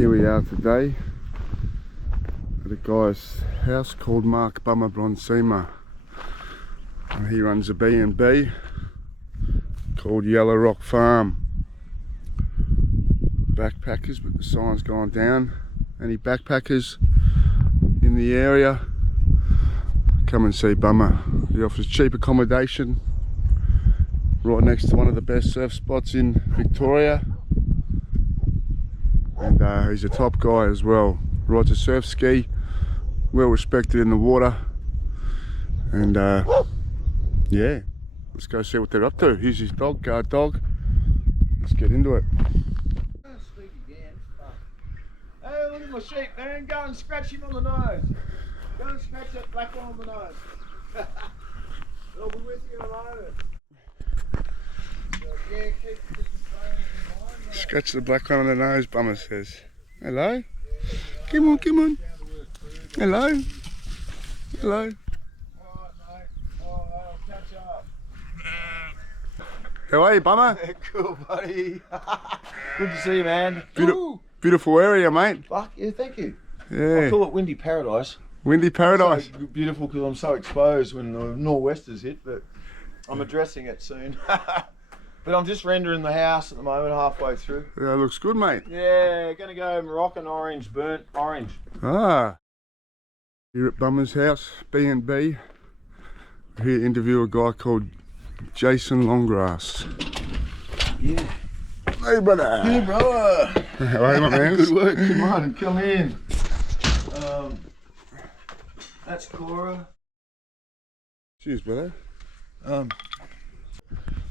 Here we are today at a guy's house called Mark Bummer Brondsema. He runs a B&B called YellowRockFarm. Backpackers, but the sign's gone down. Any backpackers in the area, come and see Bummer. He offers cheap accommodation right next to one of the best surf spots in Victoria. And he's a top guy as well. Rides a surf ski, well respected in the water. And yeah, let's go see what they're up to. Here's his dog, guard dog. Let's get into it. Hey, look at my sheep, man. Go and scratch him on the nose. Go and scratch that black one on the nose. They'll be with you in a moment. Yeah, keep the bones in mind. Scratch the black one on the nose, Bummer says. Hello? Come on, come on. Hello? Hello? Alright, mate. Oh, I'll catch up. How are you, Bummer? Cool, buddy. Good to see you, man. Beautiful area, mate. Fuck, yeah, thank you. Yeah. I call it Windy Paradise. Windy Paradise. So beautiful because I'm so exposed when the nor'westers hit, but I'm addressing it soon. But I'm just rendering the house at the moment, halfway through. Yeah, looks good, mate. Yeah, gonna go Moroccan orange, burnt orange. Ah. Here at Bummer's house, B&B. Here to interview a guy called Jason Longrass. Yeah. Hey, brother. Hey, brother. How are you, my man? Good work, come on, come in. That's Cora. Cheers, brother.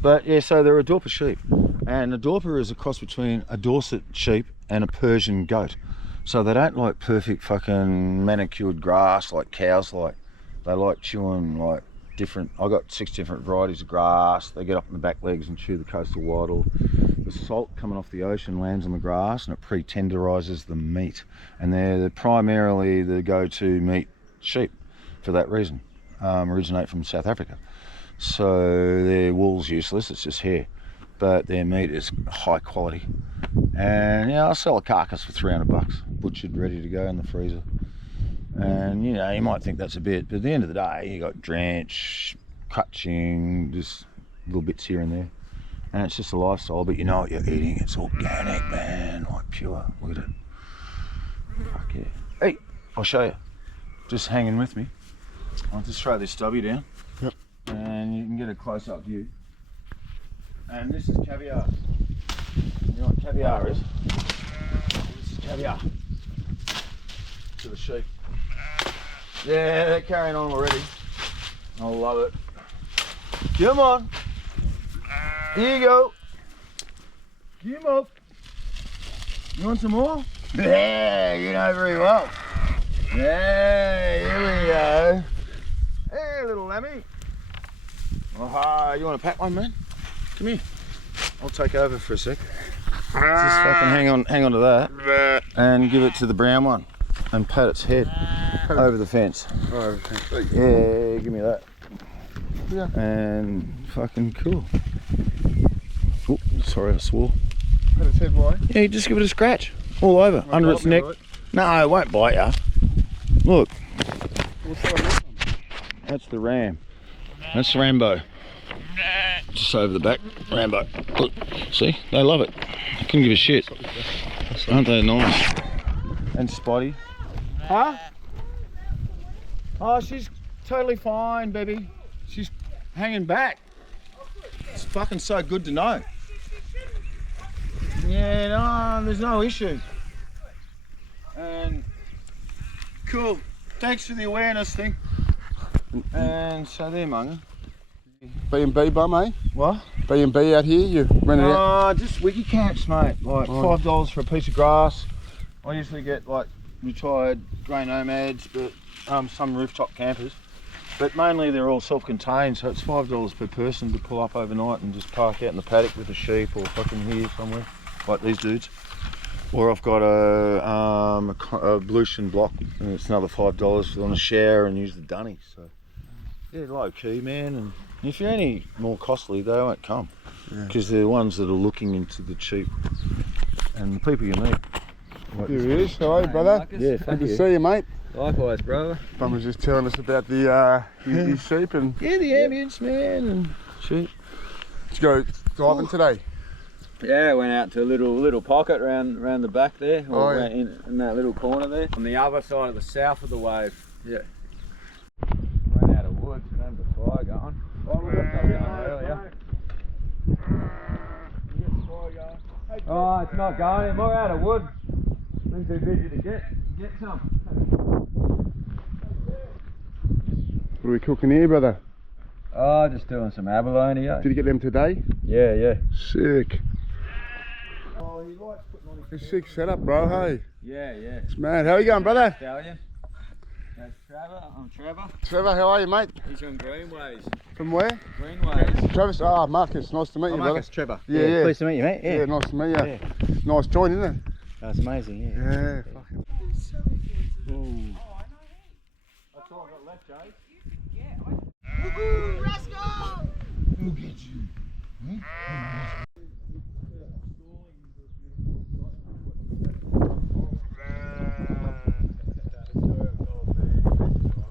But yeah, so they're a Dorper sheep, and a Dorper is a cross between a Dorset sheep and a Persian goat. So they don't like perfect fucking manicured grass like cows like. They like chewing like different. I got 6 different varieties of grass. They get up in the back legs and chew the coastal wattle. The salt coming off the ocean lands on the grass and it pre-tenderizes the meat. And they're primarily the go-to meat sheep for that reason. Originate from South Africa. So their wool's useless, it's just hair. But their meat is high quality. And yeah, I'll sell a carcass for 300 bucks, butchered, ready to go in the freezer. And you know, you might think that's a bit, but at the end of the day, you got drench, cutching, just little bits here and there. And it's just a lifestyle, but you know what you're eating, it's organic, man, like pure. Look at it. Fuck yeah. Hey, I'll show you. Just hanging with me. I'll just throw this stubby down. Yep. And you can get a close-up view. And this is caviar. You know what caviar is? This is caviar. To the sheep. Yeah, they're carrying on already. I love it. Come on. Here you go. Come up. You want some more? Yeah, you know very well. Yeah, here we go. Hey, little lammy. Oh, you want to pat one, man? Come here. I'll take over for a sec. Just fucking hang on to that and give it to the brown one and pat its head over the fence. Over the fence. Yeah, give me that. Yeah. And fucking cool. Oh, sorry, I swore. Pat its head wide. Yeah, just give it a scratch all over, under its neck. Right? No, it won't bite ya. Look, What's that? that's the ram. That's Rambo. Just over the back, Rambo. Look, see, they love it. I couldn't give a shit. Aren't they nice? And Spotty. Huh? Oh, she's totally fine, baby. She's hanging back. It's fucking so good to know. Yeah, no, there's no issue. And cool. Thanks for the awareness thing. And so there, Munga. B&B bum, eh? What? B&B out here, you rent it out? Just WikiCamps, mate. Like $5 for a piece of grass. I usually get like retired grey nomads, but some rooftop campers. But mainly they're all self-contained, so it's $5 per person to pull up overnight and just park out in the paddock with a sheep or fucking here somewhere, like these dudes. Or I've got a Blution block, and it's another $5 on a shower and use the dunny. So yeah, low key, man. And if you're any more costly, they won't come because they're the ones that are looking into the cheap. And the people you meet, Here he is. How are you, brother? Yeah, Good to see you, mate. Likewise, brother. Bum was just telling us about the his sheep and. Yeah, the ambience, man, and sheep. Did you go diving today? Yeah, went out to a little pocket round the back there, or yeah. in that little corner there. On the other side of the south of the wave. Yeah. Ran out of wood, so had the fire going. Oh, we got that going earlier. Oh, it's not going anymore. Out of wood. Been too busy to get some. What are we cooking here, brother? Oh, just doing some abalone. Did you get them today? Yeah. Sick. It's sick setup, bro. Hey. Yeah. It's mad. How are you going, brother? Stallion. That's Trevor. I'm Trevor. Trevor, how are you, mate? He's from Greenways. From where? Greenways. Travis. Ah, Marcus. Nice to meet you, brother. Marcus, Trevor. Yeah. Pleased to meet you, mate. Yeah, nice to meet you. Yeah. Nice joint, isn't it? That's amazing, yeah. Yeah. Fucking. Ooh. That's all I got left, Jay.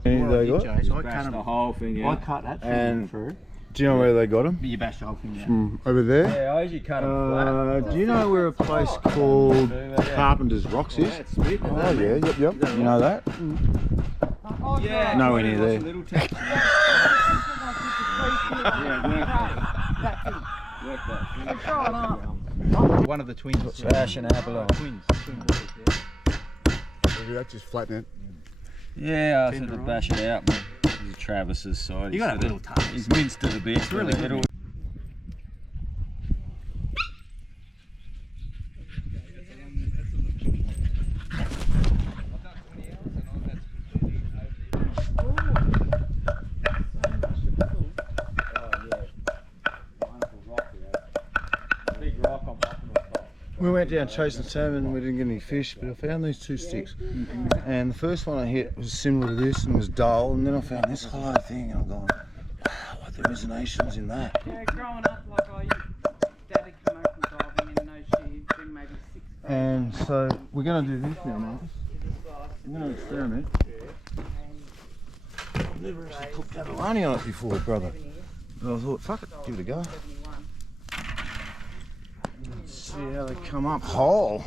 They got? I bashed the whole thing out. cut that And- through. Do you know where they got them? You bashed the whole thing out. From over there. Yeah, I usually cut them flat. Do you know where a place called Carpenter's Rocks is? It's split. Oh yeah. Yep. You know that? Yeah. Nowhere near there. Little text. Yeah, work that. One of the twins got Bash and abalone. twins. Maybe that just flatten it. Yeah, I said to bash it out, but this is Travis's side. You got a little touch. He's minced it a bit. It's really good. We went down chasing salmon and we didn't get any fish, but I found these two sticks. And the first one I hit was similar to this and was dull, and then I found this hollow thing and I'm going, wow, what the resonations in that. Yeah, growing up, like Dad had come home from diving and no she'd been maybe 6 And so we're going to do this now, Marcus. We're going to experiment. I've never actually cooked abalone on it before, brother. And I thought, fuck it, give it a go. Let's see how they come up whole.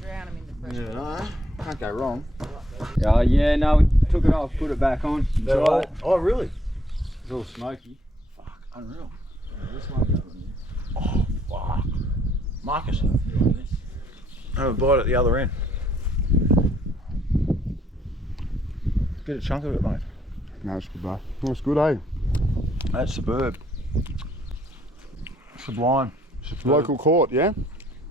drown them in the fresh Yeah, no, can't go wrong. Oh yeah, no, we took it off, put it back on. They're all, oh, really? It's all smoky. Fuck, unreal. This one going Oh, fuck. Marcus, have a bite at the other end. Get a chunk of it, mate. No, it's good, bro. That's good, eh? That's superb. Sublime. Local court, yeah?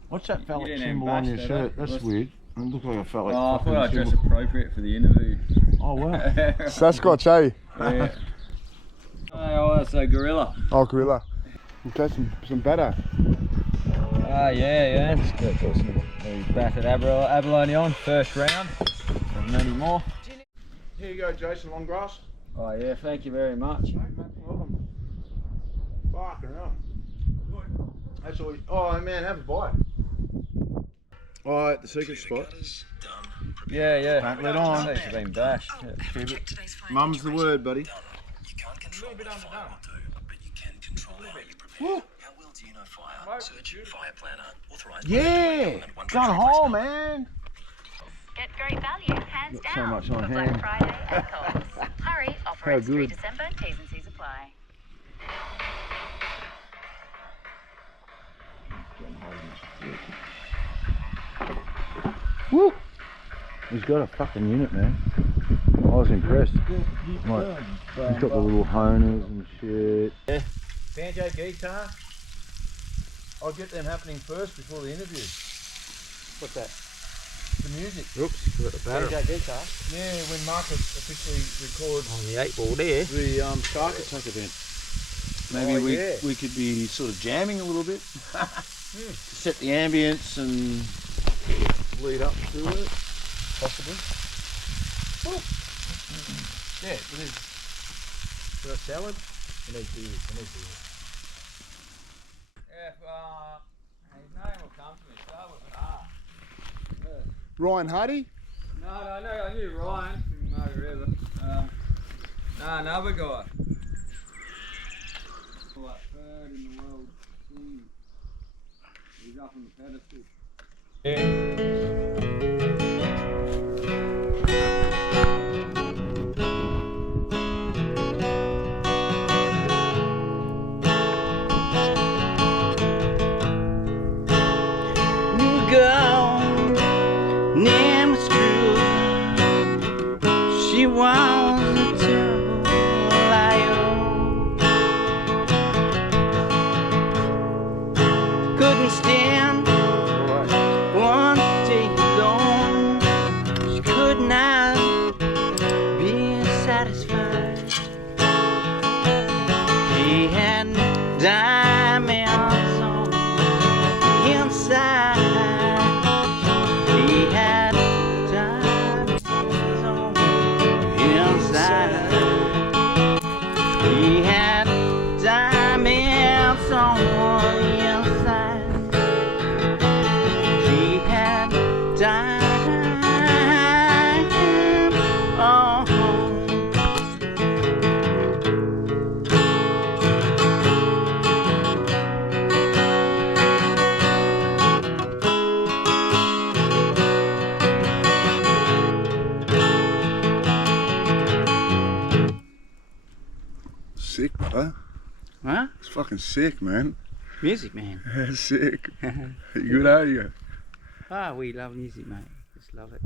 What's that You phallic didn't symbol on your embash shirt? that, That's What's- weird. It looks like a phallic Oh, I fucking thought I'd dress symbol. appropriate for the interview. Oh, wow. Sasquatch, eh? Yeah. Oh, so gorilla. Oh, gorilla. Okay, some batter. Ah, yeah. Just got some battered abalone on, first round. Not many more. Here you go, Jason Longrass. Oh yeah, thank you very much. Welcome. Fucking hell. That's all. Oh man, have a bite. Oh, at the secret spot. Yeah. Don't let on. These have been bashed. Yeah. Keep it. Mum's the word, buddy. You can't control what a fire will do, but you can control how you prepare. How well do you know fire? Search Fire Planner, authorised. Yeah, gone home, man. Get great value, hands Got so down, much on for hand. Black Friday at Coles. Hurry, offer How ends 3 good. December, T's and C's apply. Woo! He's got a fucking unit, man. I was impressed. Like, he's got the little honers and shit. Yeah. Banjo guitar. I'll get them happening first before the interview. What's that? The music. Oops, got the batter. Banjo guitar. Yeah, when Marcus officially records On the 8 ball there. the Shark Attack event. Maybe we could be sort of jamming a little bit to set the ambience and lead up to it, possibly. Woo. Yeah, it is. Got a salad? I need beers. If his name will come to me, start with an R. Ryan Hardy? No, I knew Ryan from Murray River. No, another guy. Like third in the world scene. He's up on the pedestal. New girl, name was true. She was a terrible liar. Couldn't stand one day alone. She could not be satisfied. She had diamonds on the inside. She had diamonds on the inside. He had diamonds on the inside. She had diamonds on. Sick, brother. Huh? It's fucking sick, man. Music, man. Sick. You good, are you? Ah, we love music, mate. Just love it.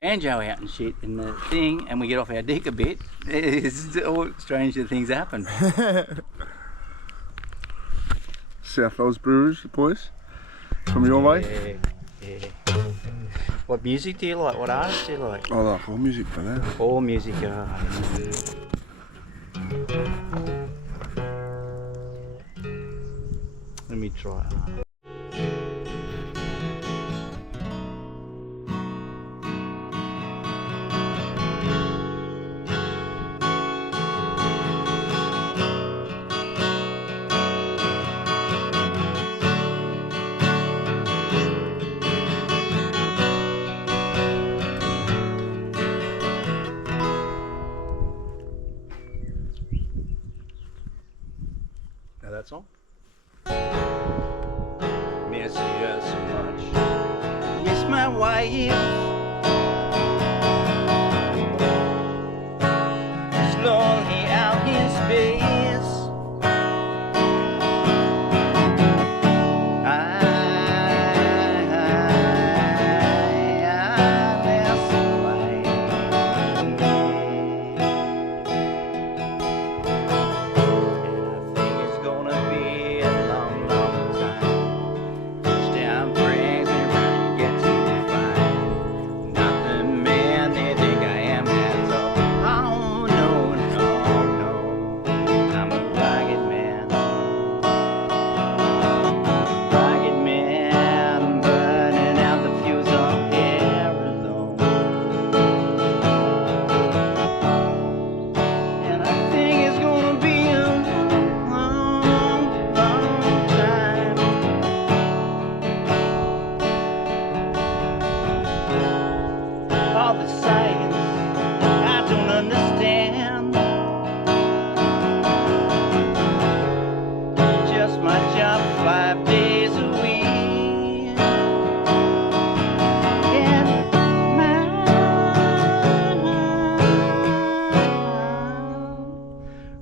Banjo out and shit in the thing, and we get off our dick a bit. It's all stranger things happen. South Fells Brewers, the boys. From your way? Yeah. What music do you like? What artists do you like? I like all music, brother. All music. Let me try. Now that song? Miss you so much. Miss my wife. Slowly out in space.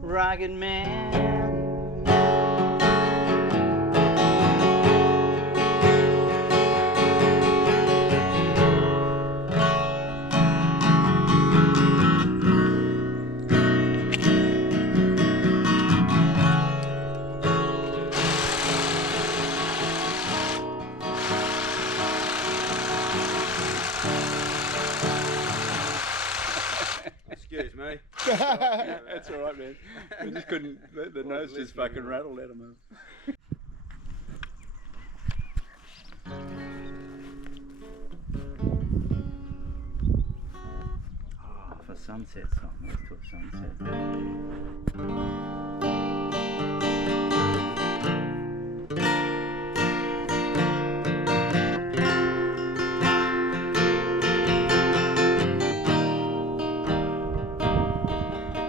Rocket Man. Excuse me. That's alright, man. We just couldn't, the nose just fucking rattled out of me. Oh, for sunset song, let's do a sunset.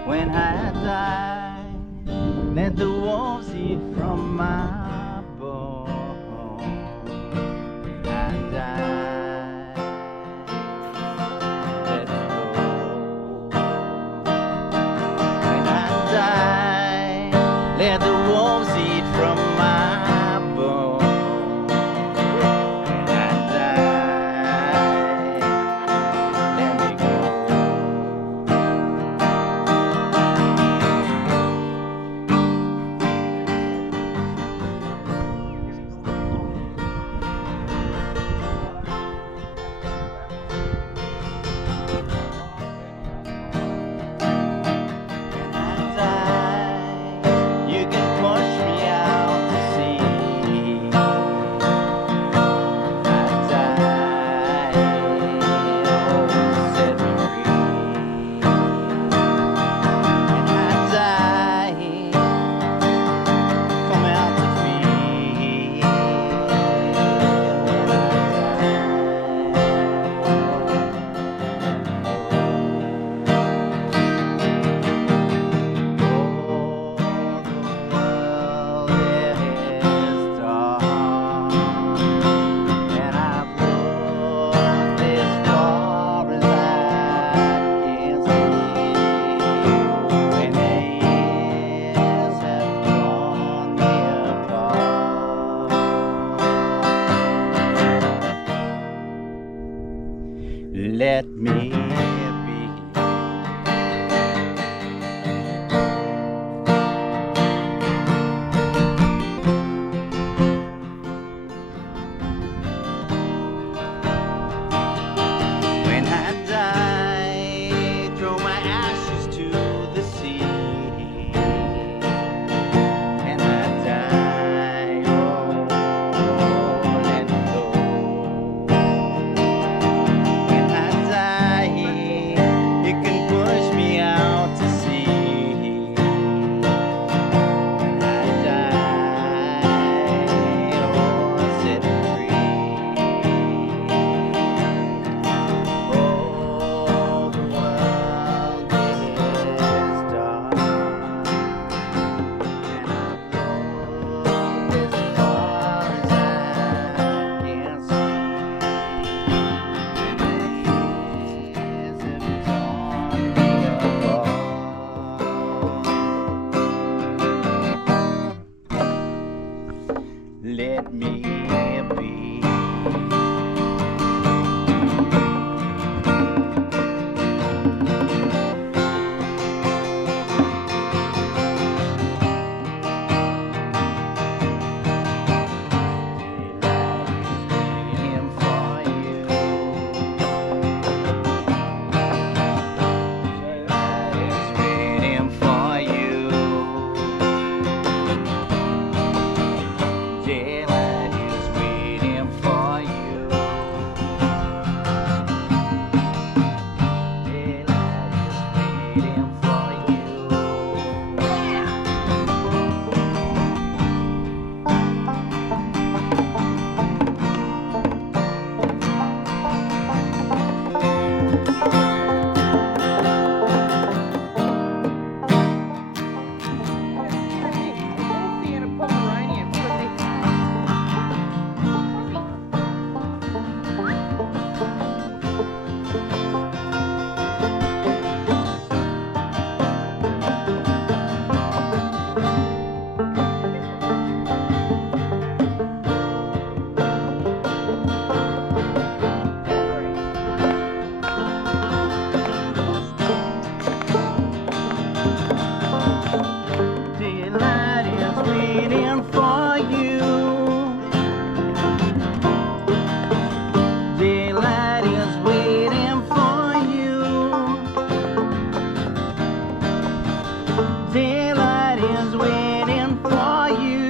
When I die, let the wolves eat from my bone. When I die, let it go. When I die, let the wolves eat from my bone. When I die, let me go. You can push me out to sea. I die, set me free. When I die, come out to feed. When I let me be. When I die, throw my ashes to the sea. And I die, oh, let it go. When I die, you can push me out to sea. When I die, oh, set me free. Oh, the world is dark, and I've gone as far as I can see. And the years have torn me apart. Let me be. Waiting for you. Daylight is waiting for you. Daylight is waiting for you. Daylight is waiting for you. And a Pomeranian. What are they? Daylight is waiting for you. Daylight is waiting for you. Daylight is waiting for you.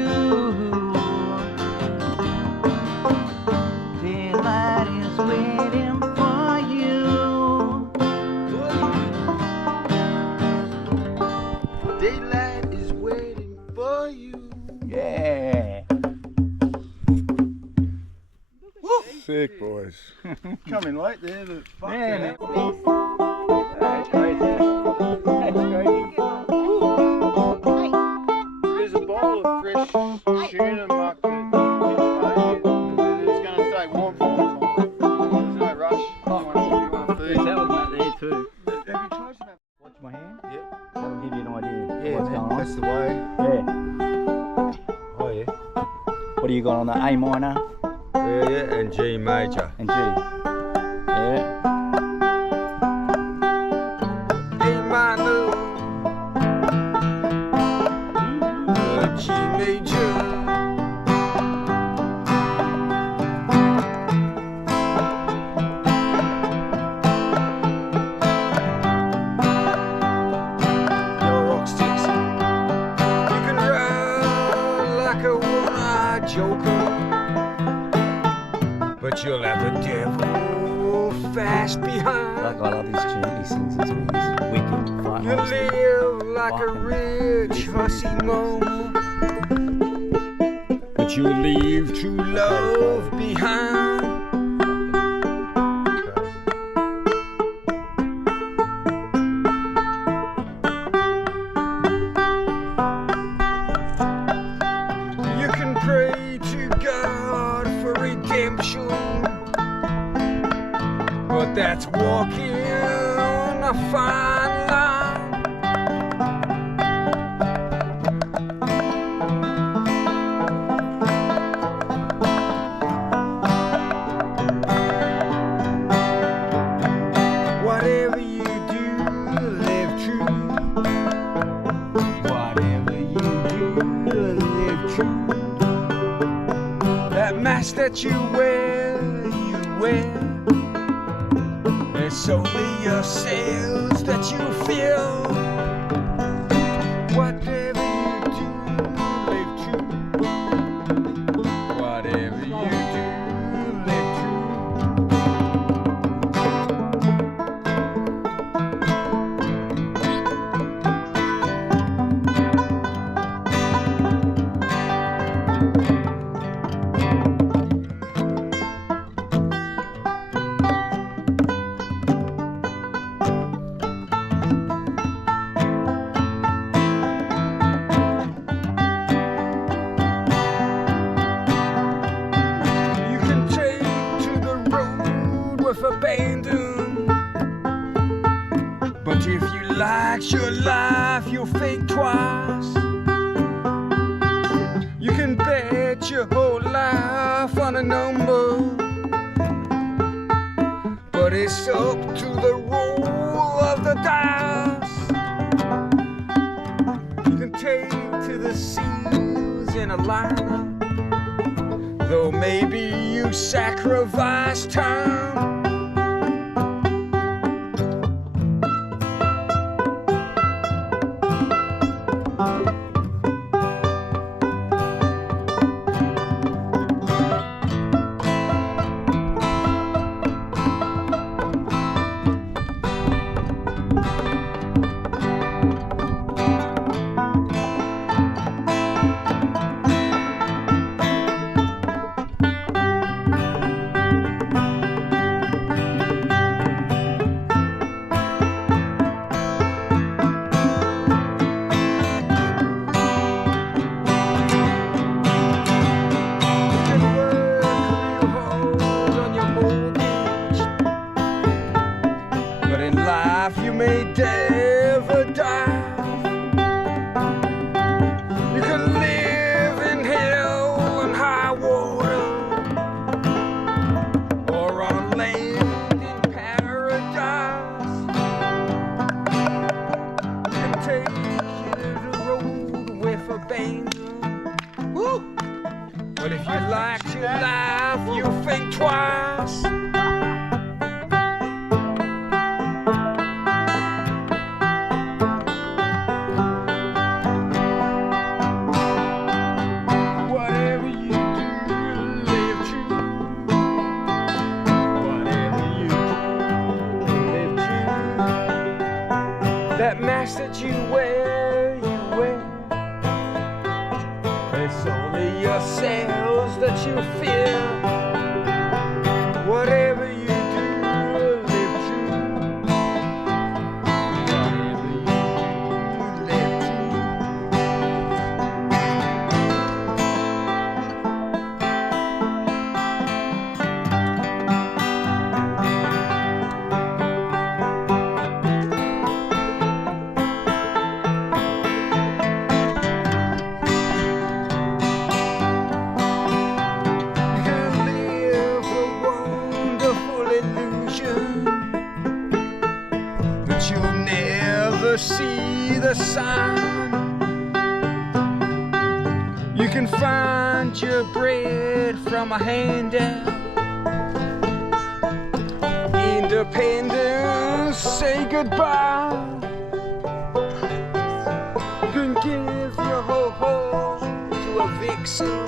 Daylight is waiting for you. Daylight is waiting for you. Yeah. Sick, boys. Coming late there, but fuck Man, that. that's crazy. That's crazy. my hand? Yep. That'll give you an idea of Yeah, what's going on. that's the way. Yeah. Oh yeah. What do you got on the A minor Yeah, and G major. and G? Yeah. A minor, G major. YellowRock sticks. You can run like a one-eyed joker, but you'll have the devil fast behind. Like, I love this tune. He sings this one. He's wicked. Like, You honestly. live like a Fucking rich listen to hussy this. mama, but you leave true love behind. You can pray to God for redemption, but that's walking on a fine line. Whatever you do, live true. Whatever you do, live true. That mask that you wear, it's only yourselves that you feel. Whatever you do, live true. Whatever you do, live true. You can take to the road with abandon, but if you like your life, you'll think twice. You can bet your whole life on a number, but it's up to the roll of the dice. You can take to the seas in a liner, though maybe you sacrifice time. But if you like your life, you think twice. Whatever you do, live true. Whatever you do, live true. That mask that you wear, it's only yourselves that you fear. Whatever you do, live true. Whatever you do, live true. see the sun. You can find your bread from a handout. Independence, say goodbye. You can give your ho-ho to a vixen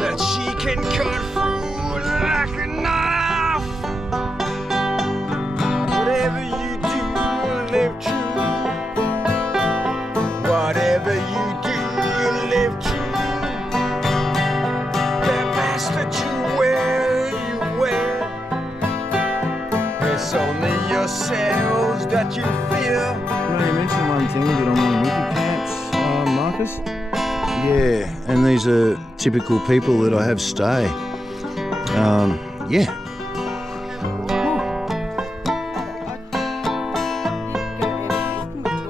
that she can cut through like a knife. Whatever you do, live true. Whatever you do, live true. That mask that you wear, it's only yourselves that you fear. You mentioned one thing that I'm on WikiCamps, Marcus. Yeah, and these are typical people that I have stay. Yeah.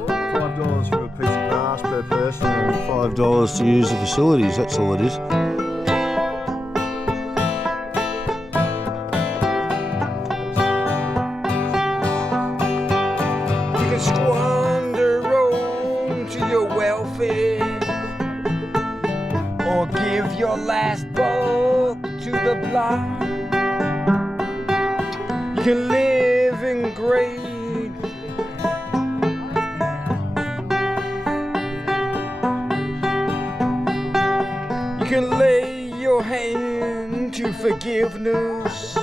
$5 for a piece of grass per person and $5 to use the facilities. That's all it is. You can squander on to your welfare, or give your last buck to the block. You can live in great. You can lay your hand to forgiveness,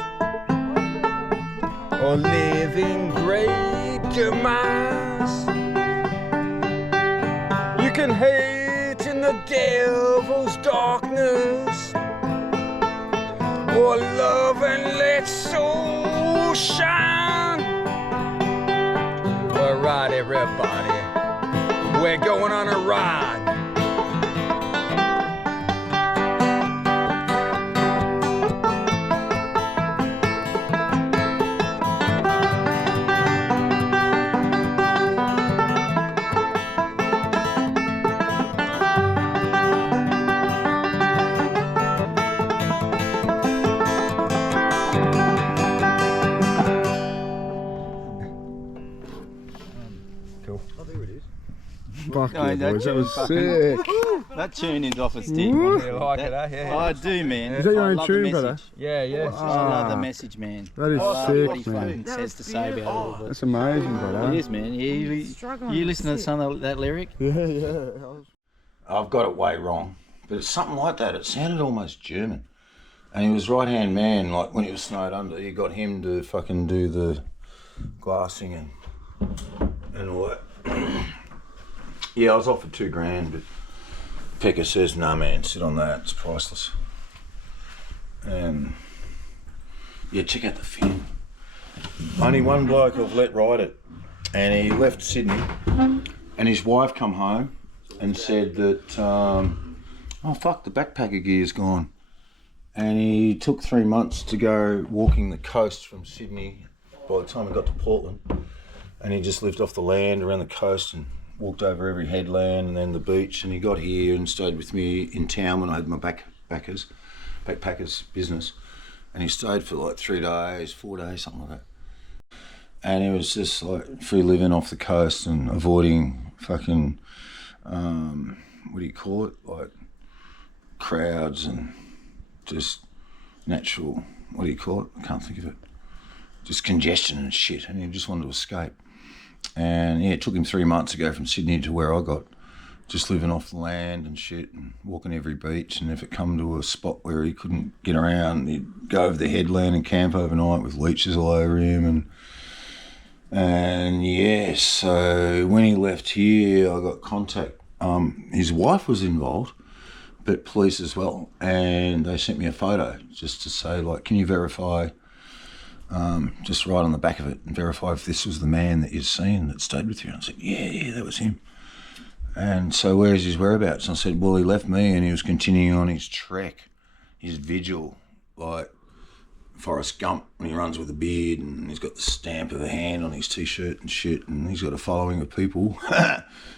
or live in great demise. You can hate in the devil's darkness, or love and let soul shine. Alright, everybody, we're going on a ride. Fuck No, yeah, that boys, that was tune sick. That tune is off its stick. Woo. You like it, eh? Yeah. I do, man. Is that your I own love the tune, message. brother? Yeah, yeah. I love the message, man. That is I love what he sick, man. fucking says to say about all of it. That's amazing, It brother. is, man. You listen to some of that lyric? Yeah, yeah. I've got it way wrong, but it's something like that. It sounded almost German. And he was right-hand man, like when he was snowed under, you got him to fucking do the glassing and all that. Yeah, I was offered $2,000, but Pekka says, nah man, sit on that, it's priceless. And yeah, check out the fin. Only one bloke I've let ride it, and he left Sydney, and his wife come home and said that, oh fuck, the backpacker gear's gone. And he took 3 months to go walking the coast from Sydney by the time he got to Portland. And he just lived off the land around the coast and walked over every headland and then the beach. And he got here and stayed with me in town when I had my backpackers business. And he stayed for like 3 days, 4 days, something like that. And he was just like free living off the coast and avoiding fucking, what do you call it? Like crowds and just natural, what do you call it? I can't think of it. Just congestion and shit. And he just wanted to escape. And yeah, it took him 3 months to go from Sydney to where I got, just living off the land and shit and walking every beach. And if it come to a spot where he couldn't get around, he'd go over the headland and camp overnight with leeches all over him. And yeah, so when he left here, I got contact. His wife was involved, but police as well. And they sent me a photo just to say, like, can you verify, just right on the back of it, and verify if this was the man that you'd seen that stayed with you. And I said, yeah, that was him. And so where's his whereabouts? And I said, well, he left me and he was continuing on his trek, his vigil, like Forrest Gump when he runs with a beard and he's got the stamp of a hand on his T-shirt and shit, and he's got a following of people.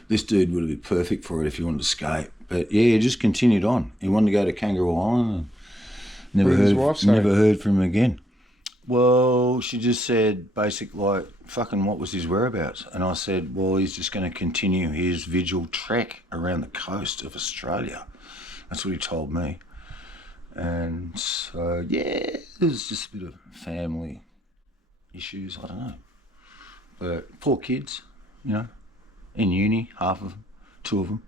This dude would have been perfect for it if he wanted to escape. But yeah, he just continued on. He wanted to go to Kangaroo Island and never heard from him again. Well, she just said basic like, fucking what was his whereabouts? And I said, well, he's just going to continue his vigil trek around the coast of Australia. That's what he told me. And so, yeah, it was just a bit of family issues, I don't know. But poor kids, you know, in uni, half of them, 2 of them.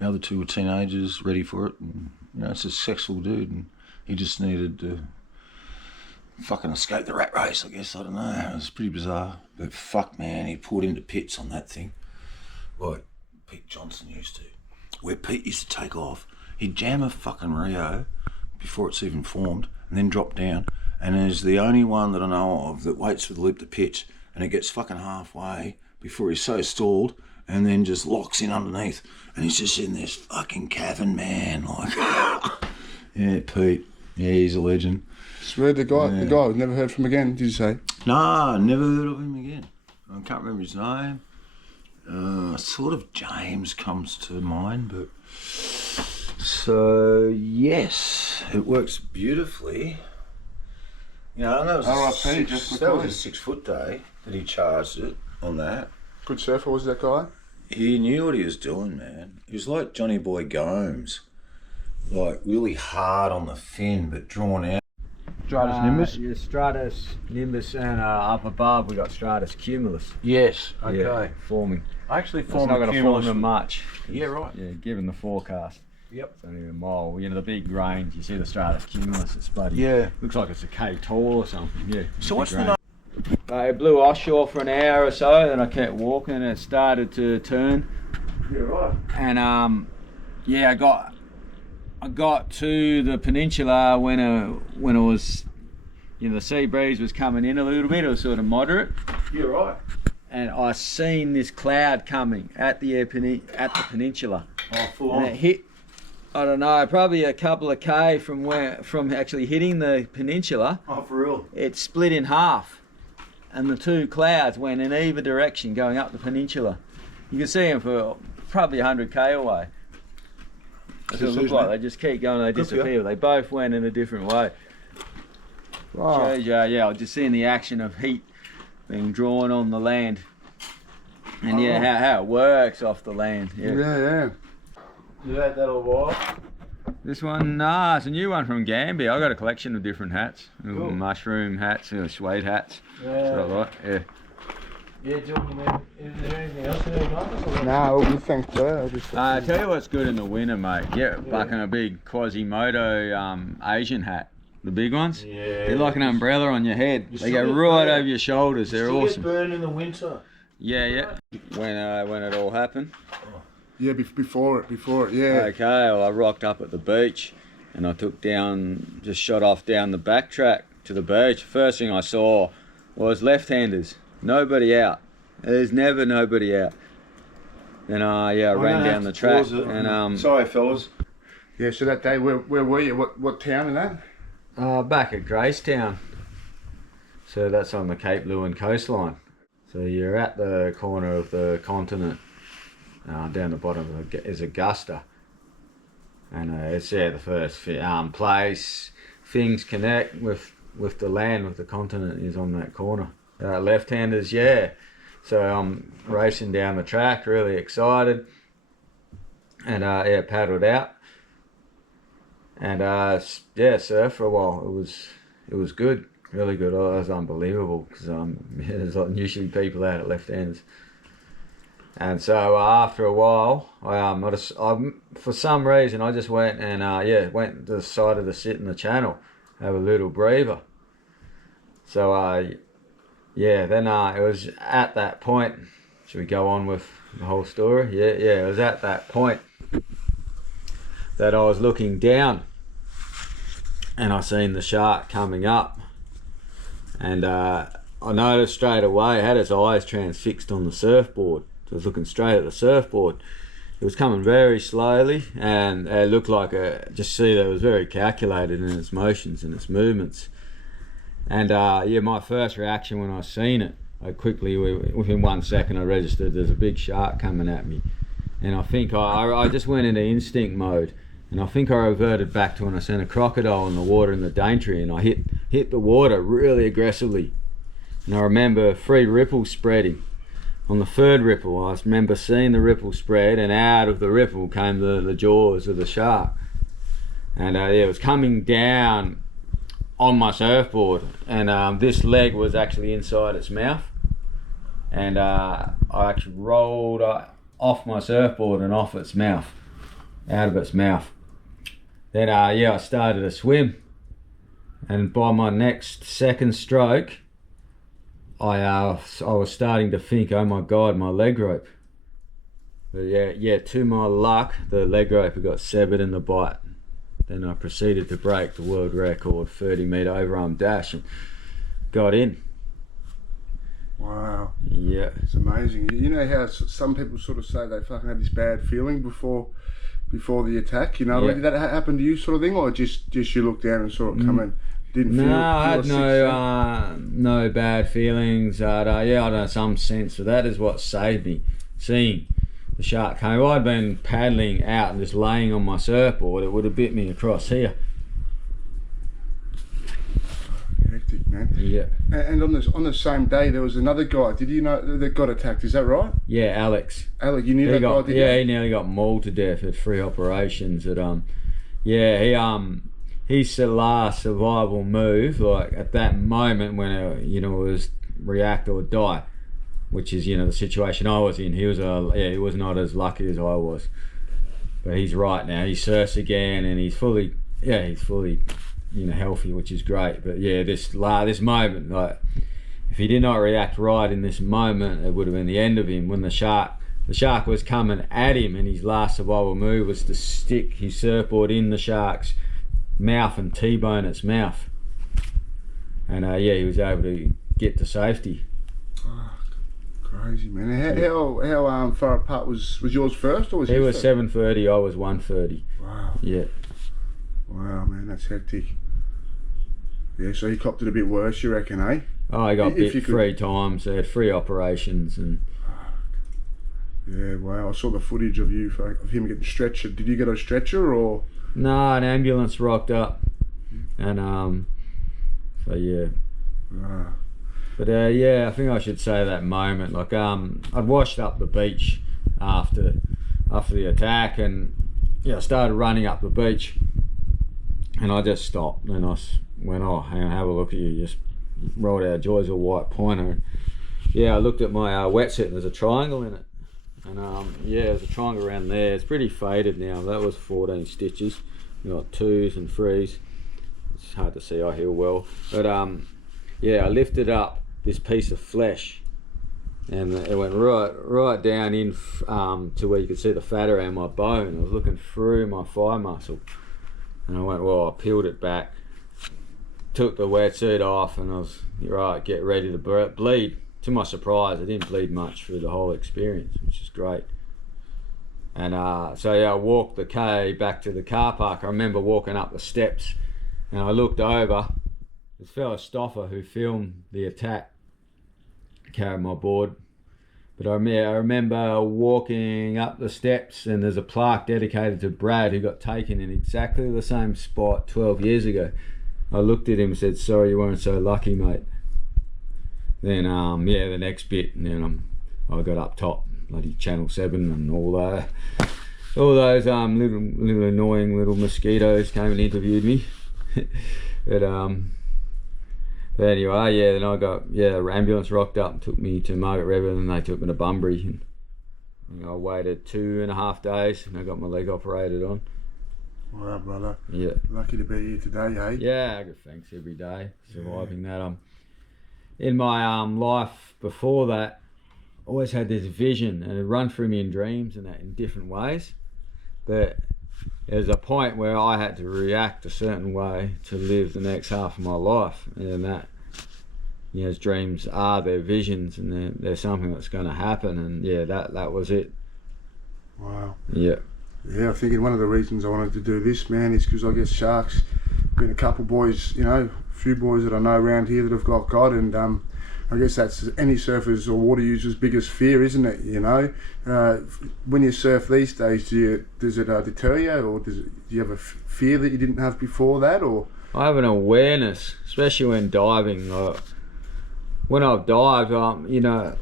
The other 2 were teenagers, ready for it. And, you know, it's a sexual dude, and he just needed to fucking escape the rat race, I guess. I don't know. It was pretty bizarre. But fuck, man, he pulled into pits on that thing. Like Pete Johnson used to. Where Pete used to take off, he'd jam a fucking Rio before it's even formed, and then drop down. And there's the only one that I know of that waits for the lip to pitch, and it gets fucking halfway before he's so stalled, and then just locks in underneath. And he's just in this fucking cavern, man. Like, yeah, Pete. Yeah, he's a legend. Swear the guy was never heard from again, did you say? Nah, never heard of him again. I can't remember his name. Sort of James comes to mind, but... So, yes, it works beautifully. You know, and that was, R.I.P. Jeff that was a McCoy. 6 foot day that he charged it on that. Good surfer was that guy? He knew what he was doing, man. He was like Johnny Boy Gomes. Like, really hard on the fin, but drawn out. Stratus Nimbus? Yeah, Stratus Nimbus, and up above we got Stratus Cumulus. Yes, okay. Yeah, forming. I actually It's formed not a going to cumulus. form them much. Yeah, right. Yeah, given the forecast. Yep. It's only a mile. You know, the big range, you see the Stratus Cumulus, it's bloody. Yeah. Looks like it's a K tall or something. Yeah. So what's the range. It blew offshore for an hour or so, then I kept walking and it started to turn. Yeah, right. And yeah, I got to the peninsula when it was, you know, the sea breeze was coming in a little bit. It was sort of moderate, You're right. and I seen this cloud coming at the peninsula, Oh, full and on. it hit. I don't know, probably a couple of K from actually hitting the peninsula. Oh, for real. It split in half, and the 2 clouds went in either direction going up the peninsula. You can see them for probably 100K away. That's what it looks like. They just keep going, they Good for you. disappear. They both went in a different way. Wow. Shows you, yeah, I was just seeing the action of heat being drawn on the land. And yeah, how it works off the land. Yeah. Yeah. You had that a while? This one, nah, it's a new one from Gambia. I got a collection of different hats. Little Cool. mushroom hats, suede hats. That's what I like, yeah. Yeah, John, is there anything else in there, Marcus? No, we thank her. I tell you what's good in the winter, mate. Yeah, fucking a big Quasimodo Asian hat. The big ones. Yeah. They're like an umbrella on your head. You They still go get right burned. over your shoulders. They're Still awesome. get burned in the winter. Yeah. When it all happened. Yeah, before it, yeah. Okay, well, I rocked up at the beach and I just shot off down the backtrack to the beach. First thing I saw was left-handers. Nobody out. There's never nobody out. Then I ran down the track and Sorry, fellas. Yeah, so that day, where were you? What town in that? back at Gracetown. So that's on the Cape Lewin coastline. So you're at the corner of the continent. Down the bottom is Augusta. And it's the first place things connect with the land, with the continent, is on that corner. Left-handers, yeah. So I'm racing down the track, really excited. And paddled out. And surfed for a while. It was good, really good. Oh, it was unbelievable because there's usually people out at left-handers. And so after a while, I for some reason I just went and went to the side of the sit in the channel, have a little breather. So then it was at that point. Should we go on with the whole story? Yeah. It was at that point that I was looking down, and I seen the shark coming up, and I noticed straight away it had its eyes transfixed on the surfboard. So I was looking straight at the surfboard. It was coming very slowly, and it looked like that it was very calculated in its motions and its movements. And my first reaction when I seen it, I quickly, within 1 second, I registered there's a big shark coming at me. And I think I just went into instinct mode, and I think I reverted back to when I seen a crocodile in the water in the Daintree, and I hit hit the water really aggressively. And I remember 3 ripples spreading. On the 3rd ripple, I remember seeing the ripple spread, and out of the ripple came the jaws of the shark. And it was coming down on my surfboard, and this leg was actually inside its mouth. And I actually rolled off my surfboard and off its mouth, out of its mouth. Then I started to swim, and by my next 2nd stroke, I was starting to think, oh my God, my leg rope. But yeah, to my luck, the leg rope had got severed in the bite. Then I proceeded to break the world record 30-metre overarm dash and got in. Wow. Yeah. It's amazing. You know how some people sort of say they fucking had this bad feeling before the attack, you know? Yeah. Did that happen to you, sort of thing, or just you looked down and saw it coming? Didn't feel I had a no bad feelings. I don't know, some sense. So that is what saved me, seeing the shark come. If I'd been paddling out and just laying on my surfboard, it would have bit me across here. Hectic, man. Yeah. And on the same day, there was another guy. Did you know that got attacked? Is that right? Yeah, Alex. Alex, you knew that guy, did you? Yeah, he nearly got mauled to death at 3 operations. His last survival move, like at that moment when it was react or die, which is the situation I was in. He was not as lucky as I was, but he's right now. He surfs again, and he's fully healthy, which is great. But yeah, this moment, like if he did not react right in this moment, it would have been the end of him. When the shark was coming at him, and his last survival move was to stick his surfboard in the shark's mouth and T-bone its mouth, and he was able to get to safety. Oh, crazy, man. How far apart was yours first, or was he was first? 7:30, I was 1:30. Wow. Yeah. Wow, man, that's hectic. Yeah, so he copped it a bit worse, you reckon, eh? Oh, I got bit 3 times. They had 3 operations, and yeah, wow. I saw the footage of him getting stretchered. Did you get a stretcher, or? no, an ambulance rocked up, and so yeah. Ah. But I think I should say that moment, like I'd washed up the beach after the attack, and I started running up the beach, and I just stopped, and I went, oh, hang on, have a look at you. Just rolled our Joy's a white pointer. I looked at my wetsuit, and there's a triangle in it, and there's a triangle around there. It's pretty faded now. That was 14 stitches. We got 2s and 3s. It's hard to see, I heal well, but I lifted up this piece of flesh, and it went right down in to where you could see the fat around my bone. I was looking through my thigh muscle, and I went, well, I peeled it back, took the wetsuit off, and I was get ready to bleed. To my surprise, I didn't bleed much through the whole experience, which is great. And I walked the K back to the car park. I remember walking up the steps, and I looked over. This fellow Stoffer who filmed the attack carried my board. But I remember walking up the steps, and there's a plaque dedicated to Brad, who got taken in exactly the same spot 12 years ago. I looked at him and said, sorry you weren't so lucky, mate. Then the next bit, and then I got up top, bloody Channel 7 and all those little annoying little mosquitoes came and interviewed me. But anyway, then I got the ambulance rocked up and took me to Margaret River, and they took me to Bunbury, and I waited 2.5 days, and I got my leg operated on. Wow, brother. Yeah. Lucky to be here today, eh? Yeah, I give thanks every day, surviving that. In my life before that, I always had this vision, and it run through me in dreams and that in different ways. But there's a point where I had to react a certain way to live the next half of my life, and that, as dreams are, they're visions, and they're something that's going to happen, and that was it. Wow. Yeah. Yeah, I think one of the reasons I wanted to do this, man, is because I guess sharks, been a couple boys, a few boys that I know around here that have got, and I guess that's any surfer's or water user's biggest fear, isn't it? When you surf these days, does it deter you, or do you have a fear that you didn't have before that, or? I have an awareness, especially when diving. When I've dived, you know,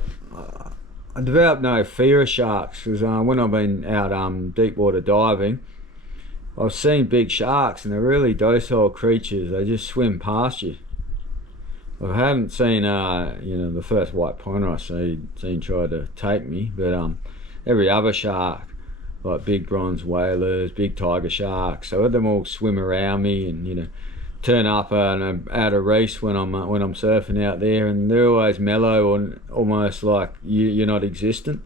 I developed no fear of sharks because when I've been out deep water diving, I've seen big sharks and they're really docile creatures. They just swim past you. I haven't seen, you know, the first white pointer I seen try to take me, but every other shark, like big bronze whalers, big tiger sharks, I let them all swim around me and, you know, turn up at a reef when I'm surfing out there, and they're always mellow and almost like you're not existent.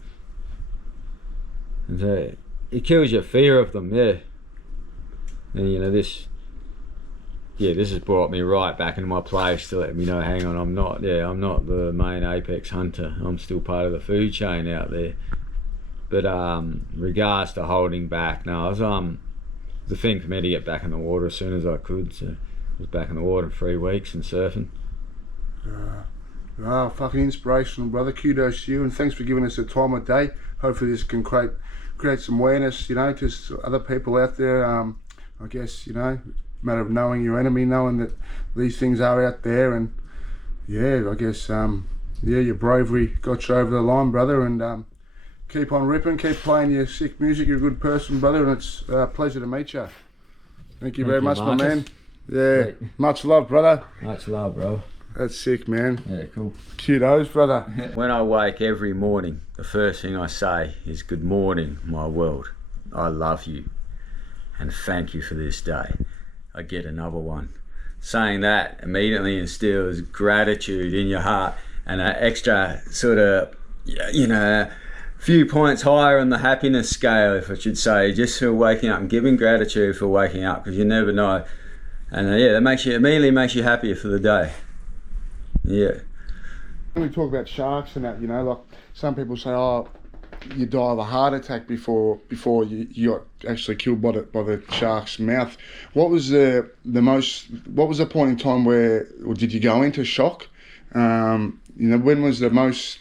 And so it kills your fear of them, yeah. And you know, this has brought me right back into my place to let me know, hang on, I'm not the main apex hunter. I'm still part of the food chain out there. But regards to holding back, no, it was the thing for me to get back in the water as soon as I could. So I was back in the water 3 weeks and surfing. Fucking inspirational, brother. Kudos to you, and thanks for giving us the time of day. Hopefully this can create some awareness, you know, to other people out there. I guess, you know, matter of knowing your enemy, knowing that these things are out there, and yeah, I guess your bravery got you over the line, brother, and keep on ripping, keep playing your sick music. You're a good person, brother, and it's a pleasure to meet you. Thank you very much, my man. Yeah, great. Much love, brother. Much love, bro. That's sick, man. Yeah, cool. Kudos, brother. When I wake every morning, the first thing I say is, good morning, my world. I love you and thank you for this day. I get another one. Saying that immediately instills gratitude in your heart and an extra sort of, you know, few points higher on the happiness scale, if I should say, just for waking up and giving gratitude for waking up, because you never know. And yeah, that immediately makes you happier for the day. Yeah. When we talk about sharks and that, you know, like some people say, oh, you die of a heart attack before you got actually killed by the shark's mouth. What was the point in time or did you go into shock? You know, when was the most,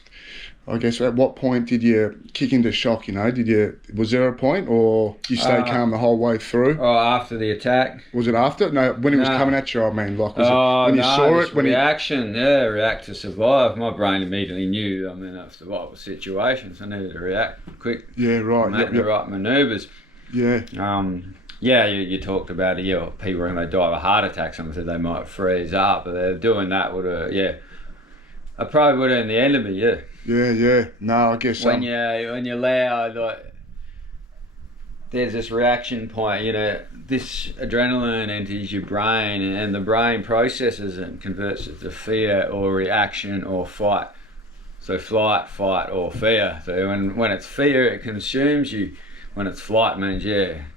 I guess, at what point did you kick into shock, you know? Was there a point, or you stayed calm the whole way through? Oh, after the attack. Was it after? No, when he was coming at you, I mean, like, was it when you saw it? React to survive. My brain immediately knew I'm in a survival situation, so I needed to react quick. Yeah, right. Make the right manoeuvres. Yeah. You talked about it, yeah, people when they die of a heart attack, someone said they might freeze up, but they're doing that I probably would have in the end of me, yeah. Yeah. No, I guess when you're loud, like, there's this reaction point, you know, this adrenaline enters your brain, and the brain processes it and converts it to fear or reaction or fight. So flight, fight or fear. So when it's fear, it consumes you. When it's flight, it means,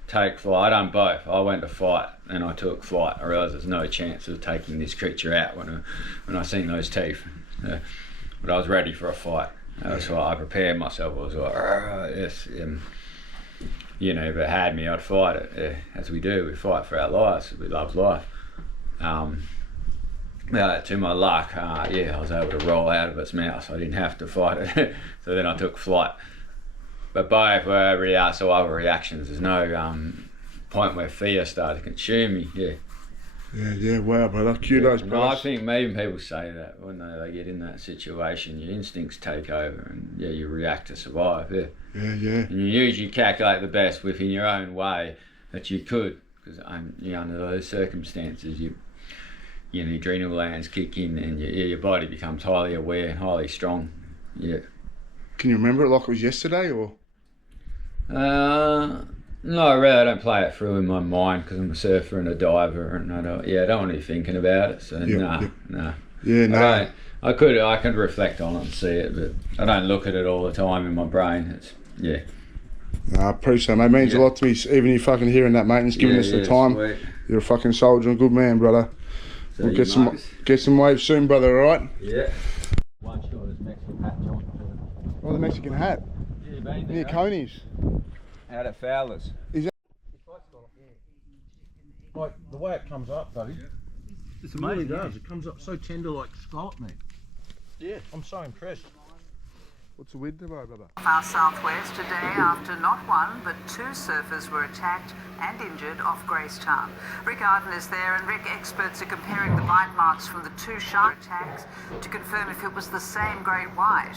take flight. I done both. I went to fight and I took flight. I realised there's no chance of taking this creature out when I seen those teeth. But I was ready for a fight. So I prepared myself. I was like, yes, you know, if it had me, I'd fight it. As we do, we fight for our lives. We love life. To my luck, I was able to roll out of its mouth, so I didn't have to fight it. So then I took flight. But both were other reactions. There's no point where fear started to consume me. Yeah, wow, brother. Kudos, bro. I think maybe people say that when they get in that situation, your instincts take over and you react to survive. Yeah. And you usually calculate the best within your own way that you could, because under those circumstances, your adrenal glands kick in and your body becomes highly aware and highly strong. Yeah. Can you remember it like it was yesterday, or? No, really, I don't play it through in my mind because I'm a surfer and a diver, and I don't want to be thinking about it. So no. Yeah, no. I could reflect on it and see it, but I don't look at it all the time in my brain. No, I appreciate it, mate. It means a lot to me. Even you fucking hearing that, mate, and just giving us the time. Sweet. You're a fucking soldier and a good man, brother. So we'll get some waves soon, brother. All right? Yeah. One shot is Mexican hat, John. Oh, the Mexican hat. Yeah, been near Coney's. Out at Fowler's. Is that? Like the way it comes up, buddy. It's amazing. It really does. It comes up so tender, like scallop meat. Yeah. I'm so impressed. What's the wind tomorrow, Bubba? Far southwest today after not one but two surfers were attacked and injured off Gracetown. Rick Arden is there, and Rick, experts are comparing the bite marks from the two shark attacks to confirm if it was the same great white.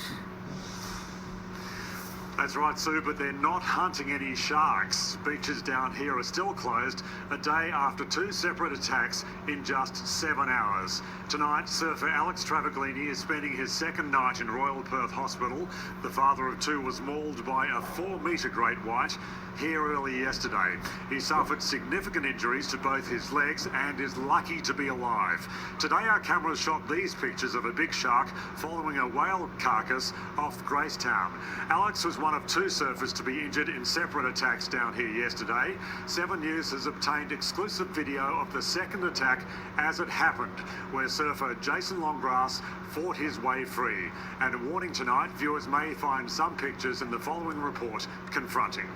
That's right, Sue, but they're not hunting any sharks. Beaches down here are still closed a day after two separate attacks in just 7 hours. Tonight, surfer Alex Trevor is spending his second night in Royal Perth Hospital. The father of two was mauled by a 4-metre great white here early yesterday. He suffered significant injuries to both his legs and is lucky to be alive. Today, our cameras shot these pictures of a big shark following a whale carcass off Gracetown. Alex was one of two surfers to be injured in separate attacks down here yesterday. 7 News has obtained exclusive video of the second attack as it happened, where surfer Jason Longrass fought his way free. And a warning tonight, viewers may find some pictures in the following report confronting.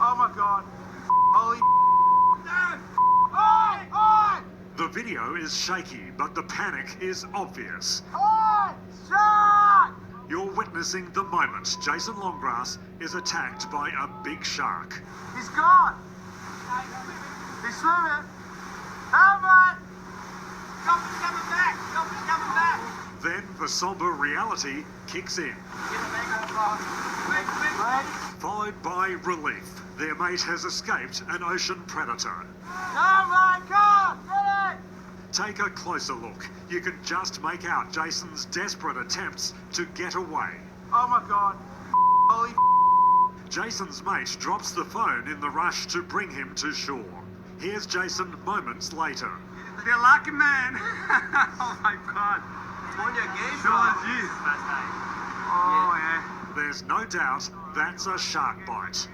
Oh my God. Holy no! Oi! The video is shaky, but the panic is obvious. Oi! Shark! You're witnessing the moment Jason Longrass is attacked by a big shark. He's gone! He's swimming! Help me! Something's coming back! Something's coming back! Then the somber reality kicks in. Followed by relief. Their mate has escaped an ocean predator. Oh my God! Get it! Take a closer look. You can just make out Jason's desperate attempts to get away. Oh my God! Holy Jason's mate drops the phone in the rush to bring him to shore. Here's Jason moments later. You're lucky, man! Oh my God! On your game, sure. Oh yeah. There's no doubt that's a shark bite.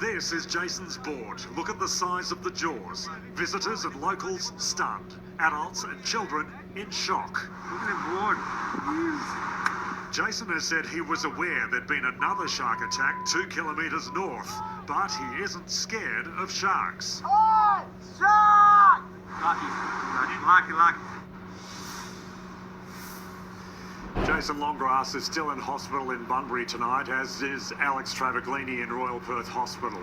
This is Jason's board. Look at the size of the jaws. Visitors and locals stunned. Adults and children in shock. Look at the board. Jason has said he was aware there'd been another shark attack 2 kilometres north, but he isn't scared of sharks. Oi! Shark! Lucky. Jason Longrass is still in hospital in Bunbury tonight, as is Alex Travaglini in Royal Perth Hospital.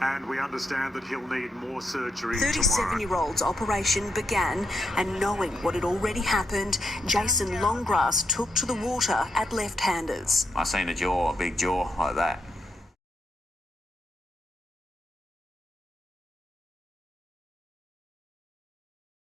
And we understand that he'll need more surgery tomorrow. 37-year-old's operation began, and knowing what had already happened, Jason Longrass took to the water at left-handers. I seen a big jaw like that,